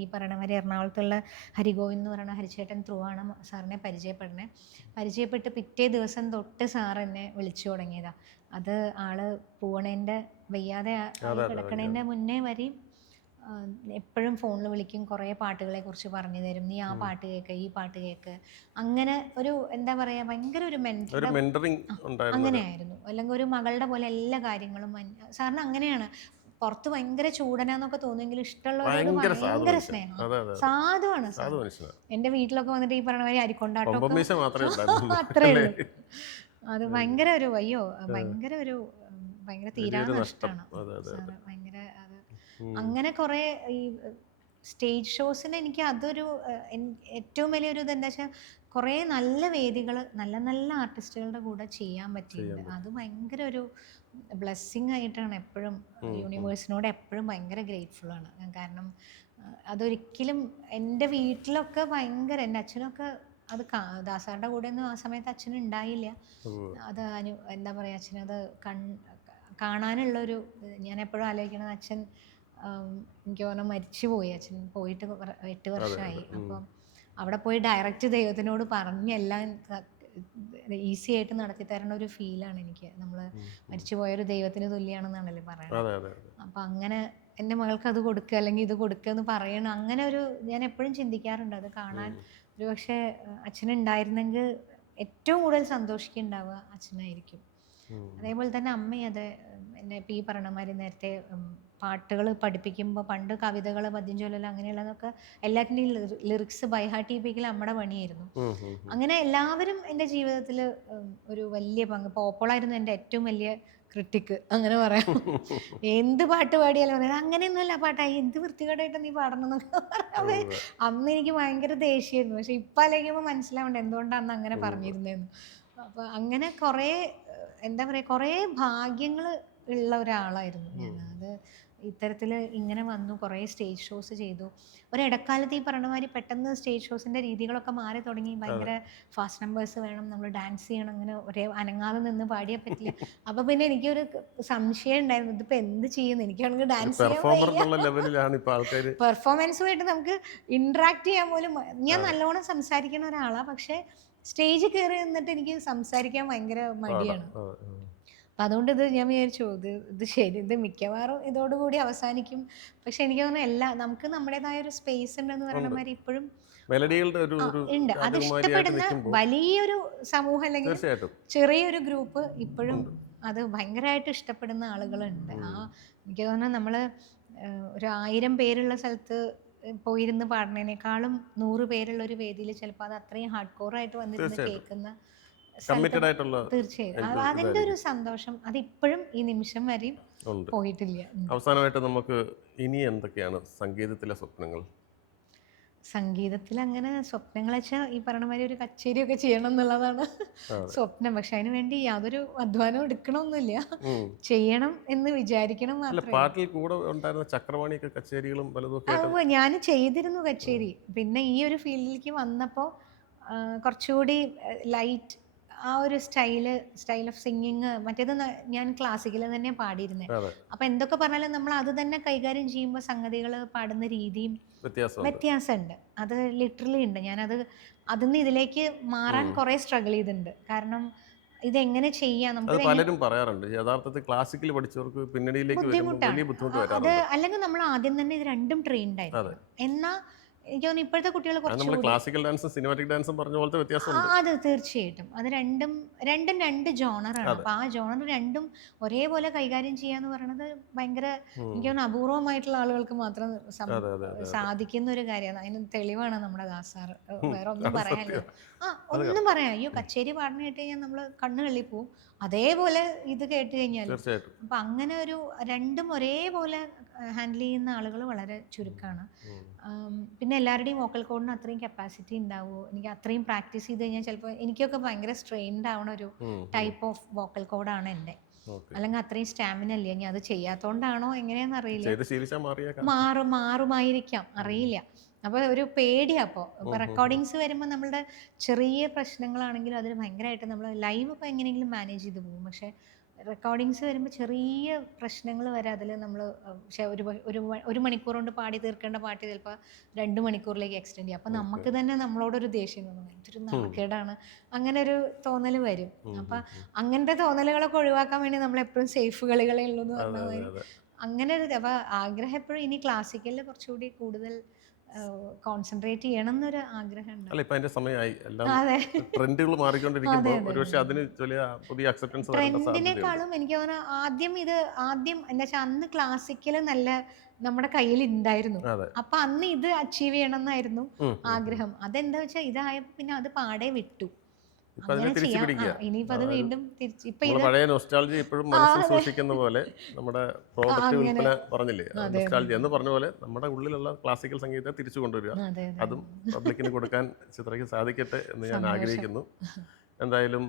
ഈ പറയണ മാതിരി എറണാകുളത്തുള്ള ഹരിഗോവിന്ദ് എന്ന് പറയുന്ന ഹരിച്ചേട്ടൻ ത്രൂ ആണ് സാറിനെ പരിചയപ്പെടുന്നത്. പരിചയപ്പെട്ട് പിറ്റേ ദിവസം തൊട്ട് സാർ എന്നെ വിളിച്ചു തുടങ്ങിയതാണ്. അത് ആള് പൂവണേൻ്റെ വയ്യാതെ അതെ അതെ കിടക്കണേൻ്റെ മുന്നേ വരെയും എപ്പോഴും ഫോണിൽ വിളിക്കും, കുറേ പാട്ടുകളെ കുറിച്ച് പറഞ്ഞു തരും. നീ ആ പാട്ട് കേൾക്ക്, ഈ പാട്ട് കേൾക്ക്. അങ്ങനെ ഒരു എന്താ പറയുക, ഭയങ്കര ഒരു ഒരു മെന്ററിങ് ഉണ്ടായിരുന്നത്. അങ്ങനെയായിരുന്നു. അല്ലെങ്കിൽ ഒരു മകളുടെ പോലെ എല്ലാ കാര്യങ്ങളും സാറിന് അങ്ങനെയാണ്. പുറത്ത് ഭയങ്കര ചൂടനാന്നൊക്കെ തോന്നുമെങ്കിലും ഇഷ്ടമുള്ളവരോട് ഭയങ്കര സാധു ഭയങ്കര മനുഷ്യൻ. സ്നേഹം. അതെ അതെ അതെ. സാധുവാണ് സാർ. സാധു മനുഷ്യനാണ്. എൻ്റെ വീട്ടിലൊക്കെ വന്നിട്ട് ഈ പറഞ്ഞ മാതിരി അരിക്കൊണ്ടാട്ടമൊക്കെ കൊമ്പമീശ മാത്രമേ ഉണ്ടായിരുന്നുള്ളൂ അത്രേ അല്ലേ? ഉള്ളൂ. അത് ഭയങ്കര ഒരു ഭയങ്കര ഒരു ഭയങ്കര തീരാ വലിയൊരു നഷ്ടം. നഷ്ടമാണ് അതെ അതെ അതെ. സാറ്. ഭയങ്കര അത് അങ്ങനെ കുറേ ഈ സ്റ്റേജ് ഷോസിന് എനിക്ക് അതൊരു ഏറ്റവും വലിയൊരു ഇതെന്താ വെച്ചാൽ കുറേ നല്ല വേദികൾ, നല്ല നല്ല ആർട്ടിസ്റ്റുകളുടെ കൂടെ ചെയ്യാൻ പറ്റിയിട്ടുണ്ട്. അത് ഭയങ്കര ഒരു ബ്ലെസ്സിങ് ആയിട്ടാണ് എപ്പോഴും യൂണിവേഴ്സിനോട് എപ്പോഴും ഭയങ്കര ഗ്രേറ്റ്ഫുൾ ആണ്. കാരണം അതൊരിക്കലും എൻ്റെ വീട്ടിലൊക്കെ ഭയങ്കര, എൻ്റെ അച്ഛനൊക്കെ അത് ദാസാറിൻ്റെ കൂടെ ഒന്നും ആ സമയത്ത് അച്ഛന് ഉണ്ടായില്ല. അത് എന്താ പറയുക, അച്ഛനത് കാണാനുള്ളൊരു, ഞാൻ എപ്പോഴും ആലോചിക്കണത് അച്ഛൻ എനിക്ക് തോന്നുന്നു മരിച്ചുപോയി. അച്ഛൻ പോയിട്ട് 8 വർഷമായി. അപ്പം അവിടെ പോയി ഡയറക്റ്റ് ദൈവത്തിനോട് പറഞ്ഞ് എല്ലാം ഈസി ആയിട്ട് നടത്തി തരുന്ന ഒരു ഫീലാണ് എനിക്ക്. നമ്മൾ മരിച്ചുപോയൊരു ദൈവത്തിന് തുല്യമാണെന്നാണല്ലോ പറയണത്. അതെ അതെ അതെ. അപ്പം അങ്ങനെ എൻ്റെ മകൾക്ക് അത് കൊടുക്കുക അല്ലെങ്കിൽ ഇത് കൊടുക്കുക എന്ന് പറയണം, അങ്ങനെ ഒരു ഞാൻ എപ്പോഴും ചിന്തിക്കാറുണ്ട്. അത് കാണാൻ ഒരു പക്ഷേ അച്ഛനുണ്ടായിരുന്നെങ്കിൽ ഏറ്റവും കൂടുതൽ സന്തോഷിക്കുന്നുണ്ടാവുക അച്ഛനായിരിക്കും. അതേപോലെ തന്നെ അമ്മയും അതെ. എന്നെ ഇപ്പം ഈ പറഞ്ഞമാതിരി നേരത്തെ പാട്ടുകൾ പഠിപ്പിക്കുമ്പോൾ പണ്ട് കവിതകൾ, പദ്യം ചൊല്ലൽ അങ്ങനെയുള്ളതൊക്കെ എല്ലാത്തിൻ്റെയും ലിറിക്സ് ബൈഹാർട്ട് ചെയ്യിപ്പിക്കൽ നമ്മുടെ പണിയായിരുന്നു. അങ്ങനെ എല്ലാവരും എൻ്റെ ജീവിതത്തിൽ ഒരു വലിയ പങ്ക്. പോപ്പോളായിരുന്നു എൻ്റെ ഏറ്റവും വലിയ ക്രിട്ടിക്ക്, അങ്ങനെ പറയാം. എന്ത് പാട്ട് പാടിയാലും പറയാം അങ്ങനെയൊന്നുമല്ല പാട്ടായി, എന്ത് വൃത്തികേടായിട്ട് നീ പാടണം എന്നൊക്കെ പറയാതെ അന്ന് എനിക്ക് ഭയങ്കര ദേഷ്യമായിരുന്നു. പക്ഷെ ഇപ്പം ആലോചിക്കുമ്പോൾ മനസ്സിലാവുന്നുണ്ട് എന്തുകൊണ്ടാണ് അങ്ങനെ പറഞ്ഞിരുന്നതെന്ന്. അപ്പോൾ അങ്ങനെ കുറേ എന്താ പറയുക, കുറേ ഭാഗ്യങ്ങൾ ഉള്ള ഒരാളായിരുന്നു ഞാൻ. അത് ഇത്തരത്തിൽ ഇങ്ങനെ വന്നു, കുറേ സ്റ്റേജ് ഷോസ് ചെയ്തു. ഒരിടക്കാലത്ത് ഈ പറഞ്ഞ മാതിരി പെട്ടെന്ന് സ്റ്റേജ് ഷോസിൻ്റെ രീതികളൊക്കെ മാറി തുടങ്ങി. ഭയങ്കര ഫാസ്റ്റ് നമ്പേഴ്സ് വേണം, നമ്മൾ ഡാൻസ് ചെയ്യണം, അങ്ങനെ ഒരേ അനങ്ങാതെ നിന്ന് പാടിയാൽ പറ്റില്ല. അപ്പോൾ പിന്നെ എനിക്കൊരു സംശയം ഉണ്ടായിരുന്നു, ഇതിപ്പോൾ എന്ത് ചെയ്യുന്നു, എനിക്കാണെങ്കിൽ ഡാൻസ് ചെയ്യാൻ പെർഫോമൻസുമായിട്ട് നമുക്ക് ഇൻട്രാക്ട് ചെയ്യാൻ പോലും. ഞാൻ നല്ലോണം സംസാരിക്കുന്ന ഒരാളാണ്, പക്ഷേ സ്റ്റേജിൽ കയറി നിന്നിട്ട് എനിക്ക് സംസാരിക്കാൻ ഭയങ്കര മടിയാണ്. അപ്പം അതുകൊണ്ട് ഇത് ഞാൻ വിചാരിച്ചു, ഇത് ശരി, ഇത് മിക്കവാറും ഇതോടുകൂടി അവസാനിക്കും. പക്ഷെ എനിക്ക് തോന്നുന്നു നമുക്ക് നമ്മുടേതായ ഒരു സ്പേസ് ഉണ്ടെന്ന് പറയുന്ന മാതിരി ഇപ്പോഴും ഉണ്ട്. അത് ഇഷ്ടപ്പെടുന്ന വലിയൊരു സമൂഹം അല്ലെങ്കിൽ ചെറിയൊരു ഗ്രൂപ്പ് ഇപ്പോഴും അത് ഭയങ്കരമായിട്ട് ഇഷ്ടപ്പെടുന്ന ആളുകളുണ്ട്. എനിക്ക് തോന്നുന്നു നമ്മൾ ഒരു 1000 പേരുള്ള സ്ഥലത്ത് പോയിരുന്ന് പാടുന്നതിനേക്കാളും 100 പേരുള്ള ഒരു വേദിയിൽ ചിലപ്പോൾ അത് അത്രയും ഹാർഡ് കോറായിട്ട് വന്നിരുന്ന് കേൾക്കുന്ന തീർച്ചയായും അതിൻ്റെ ഒരു സന്തോഷം അതിപ്പോഴും ഈ നിമിഷം വരെയും പോയിട്ടില്ല. അവസാനമായിട്ട് നമുക്ക് ഇനി എന്തൊക്കെയാണ് സംഗീതത്തിലെ സ്വപ്നങ്ങൾ? സംഗീതത്തിൽ അങ്ങനെ സ്വപ്നങ്ങൾ വെച്ചാൽ ഈ പറഞ്ഞ മാതിരി ഒരു കച്ചേരിയൊക്കെ ചെയ്യണം എന്നുള്ളതാണ് സ്വപ്നം. പക്ഷെ അതിന് വേണ്ടി യാതൊരു അധ്വാനവും എടുക്കണമൊന്നുമില്ല, ചെയ്യണം എന്ന് വിചാരിക്കണം മാത്രമേ. ഞാൻ ചെയ്തിരുന്നു കച്ചേരി. പിന്നെ ഈ ഒരു ഫീൽഡിലേക്ക് വന്നപ്പോൾ കുറച്ചുകൂടി ലൈറ്റ് ആ ഒരു സ്റ്റൈൽ ഓഫ് സിംഗിങ്, മറ്റേത് ഞാൻ ക്ലാസിക്കൽ തന്നെ പാടിയിരുന്നത്. അപ്പം എന്തൊക്കെ പറഞ്ഞാലും നമ്മൾ അത് തന്നെ കൈകാര്യം ചെയ്യുമ്പോൾ സംഗതികൾ പാടുന്ന രീതിയും വ്യത്യാസമുണ്ട്. അത് ലിറ്ററലി ഉണ്ട്. ഞാനത് അതിന്ന് ഇതിലേക്ക് മാറാൻ കുറേ സ്ട്രഗിൾ ചെയ്തിട്ടുണ്ട്. കാരണം ഇതെങ്ങനെ ചെയ്യാം, നമുക്ക് പലരും പറയാറുണ്ട് യഥാർത്ഥത്തിൽ ക്ലാസിക്കൽ പഠിച്ചവർക്ക് പിന്നണിയിലേക്ക് ബുദ്ധിമുട്ടാണ്. അത് അല്ലെങ്കിൽ നമ്മൾ ആദ്യം തന്നെ ഇത് രണ്ടും ട്രെയിൻഡ് ആയിരുന്നു. എന്നാൽ എനിക്ക് തോന്നുന്നു ഇപ്പോഴത്തെ കുട്ടികൾ ക്ലാസിക്കൽ ഡാൻസും സിനിമാറ്റിക് ഡാൻസും പറഞ്ഞ പോലത്തെ വ്യത്യാസമുണ്ട്. അത് തീർച്ചയായിട്ടും അത് രണ്ടും രണ്ട് ജോണറാണ്. അപ്പോൾ ആ ജോണർ രണ്ടും ഒരേപോലെ കൈകാര്യം ചെയ്യാന്ന് പറയുന്നത് ഭയങ്കര എനിക്ക് തോന്നുന്നു അപൂർവമായിട്ടുള്ള ആളുകൾക്ക് മാത്രം സാധിക്കുന്ന ഒരു കാര്യമാണ്. അതിന് തെളിവാണ് നമ്മുടെ ദാസാർ. വേറെ ഒന്നും പറയാനില്ല. ഒന്നും പറയാം. അയ്യോ കച്ചേരി പാടുന്ന കേട്ട് കഴിഞ്ഞാൽ നമ്മൾ കണ്ണ് കള്ളിപ്പോവും. അതേപോലെ ഇത് കേട്ട് കഴിഞ്ഞാൽ അപ്പം അങ്ങനെ ഒരു രണ്ടും ഒരേപോലെ ഹാൻഡിൽ ചെയ്യുന്ന ആളുകൾ വളരെ ചുരുക്കമാണ്. പിന്നെ എല്ലാവരുടെയും വോക്കൽ കോഡിന് അത്രയും കപ്പാസിറ്റി ഉണ്ടാവുമോ, എനിക്ക് അത്രയും പ്രാക്ടീസ് ചെയ്ത് കഴിഞ്ഞാൽ ചിലപ്പോൾ എനിക്കൊക്കെ ഭയങ്കര സ്ട്രെയിൻഡ് ആവണ ഒരു ടൈപ്പ് ഓഫ് വോക്കൽ കോഡാണ് എൻ്റെ. അല്ലെങ്കിൽ അത്രയും സ്റ്റാമിന ഇല്ല. ഇനി അത് ചെയ്യാത്തോണ്ടാണോ എങ്ങനെയാണെന്ന് അറിയില്ല, മാറുമായിരിക്കാം, അറിയില്ല. അപ്പോൾ ഒരു പേടിയാണ്. അപ്പോൾ റെക്കോർഡിങ്സ് വരുമ്പോൾ നമ്മളുടെ ചെറിയ പ്രശ്നങ്ങളാണെങ്കിലും അതിൽ ഭയങ്കരമായിട്ട് നമ്മൾ ലൈവ് ഇപ്പോൾ എങ്ങനെയെങ്കിലും മാനേജ് ചെയ്ത് പോകും. പക്ഷേ റെക്കോർഡിങ്സ് വരുമ്പോൾ ചെറിയ പ്രശ്നങ്ങൾ വരെ അതിൽ നമ്മൾ ഒരു മണിക്കൂർ കൊണ്ട് പാടി തീർക്കേണ്ട പാട്ട് ചിലപ്പോൾ 2 മണിക്കൂറിലേക്ക് എക്സ്റ്റെൻഡ് ചെയ്യും. അപ്പോൾ നമുക്ക് തന്നെ നമ്മളോടൊരു ദേഷ്യം തോന്നും, ഇതൊരു നാണക്കേടാണ്, അങ്ങനെ ഒരു തോന്നൽ വരും. അപ്പം അങ്ങനത്തെ തോന്നലുകളൊക്കെ ഒഴിവാക്കാൻ വേണ്ടി നമ്മൾ എപ്പോഴും സേഫ് കളികളേ ഉള്ളൂ എന്ന് പറഞ്ഞ മാതിരി അങ്ങനെ ഒരു. അപ്പോൾ ആഗ്രഹം എപ്പോഴും ഇനി ക്ലാസിക്കലിൽ കുറച്ചുകൂടി കൂടുതൽ കോൺസെൻട്രേറ്റ് ചെയ്യണം എന്നൊരു ആഗ്രഹമുണ്ട്. അല്ല, ഇപ്പൊ അതിന്റെ സമയമായി. ട്രെൻഡുകൾ മാറിക്കൊണ്ടിരിക്കുമ്പോൾ ഒരുപക്ഷെ അതിന് വലിയ പുതിയ അക്സെപ്റ്റൻസ് ട്രെൻഡിനേക്കാളും എനിക്ക് തോന്നുന്നത് ആദ്യം എന്താ വെച്ചാൽ അന്ന് ക്ലാസിക്കൽ നല്ല നമ്മുടെ കയ്യിൽ ഉണ്ടായിരുന്നു. അപ്പൊ അന്ന് ഇത് അച്ചീവ് ചെയ്യണം എന്നായിരുന്നു ആഗ്രഹം. അതെന്താ വെച്ചാൽ ഇതായപ്പോ പിന്നെ അത് പാടെ വിട്ടു. ഇനിയിപ്പോ അത് വീണ്ടും പഴയ നൊസ്റ്റാൾജി ഇപ്പോഴും മനസ്സിൽ സൂക്ഷിക്കുന്ന പോലെ നമ്മുടെ പ്രോഡക്റ്റ് വിൽപ്പന പറഞ്ഞില്ലേ, നൊസ്റ്റാൾജി എന്ന് പറഞ്ഞ പോലെ നമ്മുടെ ഉള്ളിലുള്ള ക്ലാസിക്കൽ സംഗീതത്തെ തിരിച്ചു കൊണ്ടുവരിക, അതും പബ്ലിക്കിന് കൊടുക്കാൻ ചിത്രയ്ക്ക് സാധിക്കട്ടെ എന്ന് ഞാൻ ആഗ്രഹിക്കുന്നു. എന്തായാലും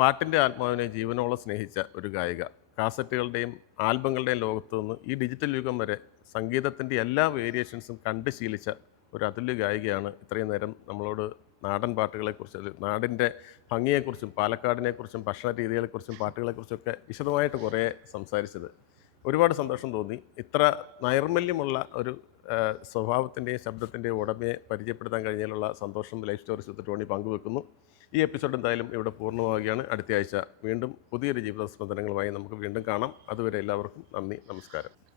പാട്ടിൻ്റെ ആത്മാവിനെ ജീവനോളം സ്നേഹിച്ച ഒരു ഗായിക, കാസറ്റുകളുടെയും ആൽബങ്ങളുടെയും ലോകത്തു നിന്ന് ഈ ഡിജിറ്റൽ യുഗം വരെ സംഗീതത്തിൻ്റെ എല്ലാ വേരിയേഷൻസും കണ്ട് ശീലിച്ച ഒരു അതുല്യ ഗായികയാണ് ഇത്രയും നേരം നമ്മളോട് നാടൻ പാട്ടുകളെക്കുറിച്ച്, നാടിൻ്റെ ഭംഗിയെക്കുറിച്ചും പാലക്കാടിനെക്കുറിച്ചും ഭക്ഷണ രീതികളെക്കുറിച്ചും പാട്ടുകളെക്കുറിച്ചൊക്കെ വിശദമായിട്ട് കുറേ സംസാരിച്ചത്. ഒരുപാട് സന്തോഷം തോന്നി. ഇത്ര നൈർമല്യമുള്ള ഒരു സ്വഭാവത്തിൻ്റെയും ശബ്ദത്തിൻ്റെയും ഉടമയെ പരിചയപ്പെടുത്താൻ കഴിഞ്ഞതിലുള്ള സന്തോഷം ലൈഫ് സ്റ്റോറീസ് വിത്ത് ടോണി പങ്കുവെക്കുന്നു. ഈ എപ്പിസോഡ് എന്തായാലും ഇവിടെ പൂർണ്ണമാവുകയാണ്. അടുത്ത ആഴ്ച വീണ്ടും പുതിയൊരു ജീവിത സ്പന്ദനങ്ങളുമായി നമുക്ക് വീണ്ടും കാണാം. അതുവരെ എല്ലാവർക്കും നന്ദി, നമസ്കാരം.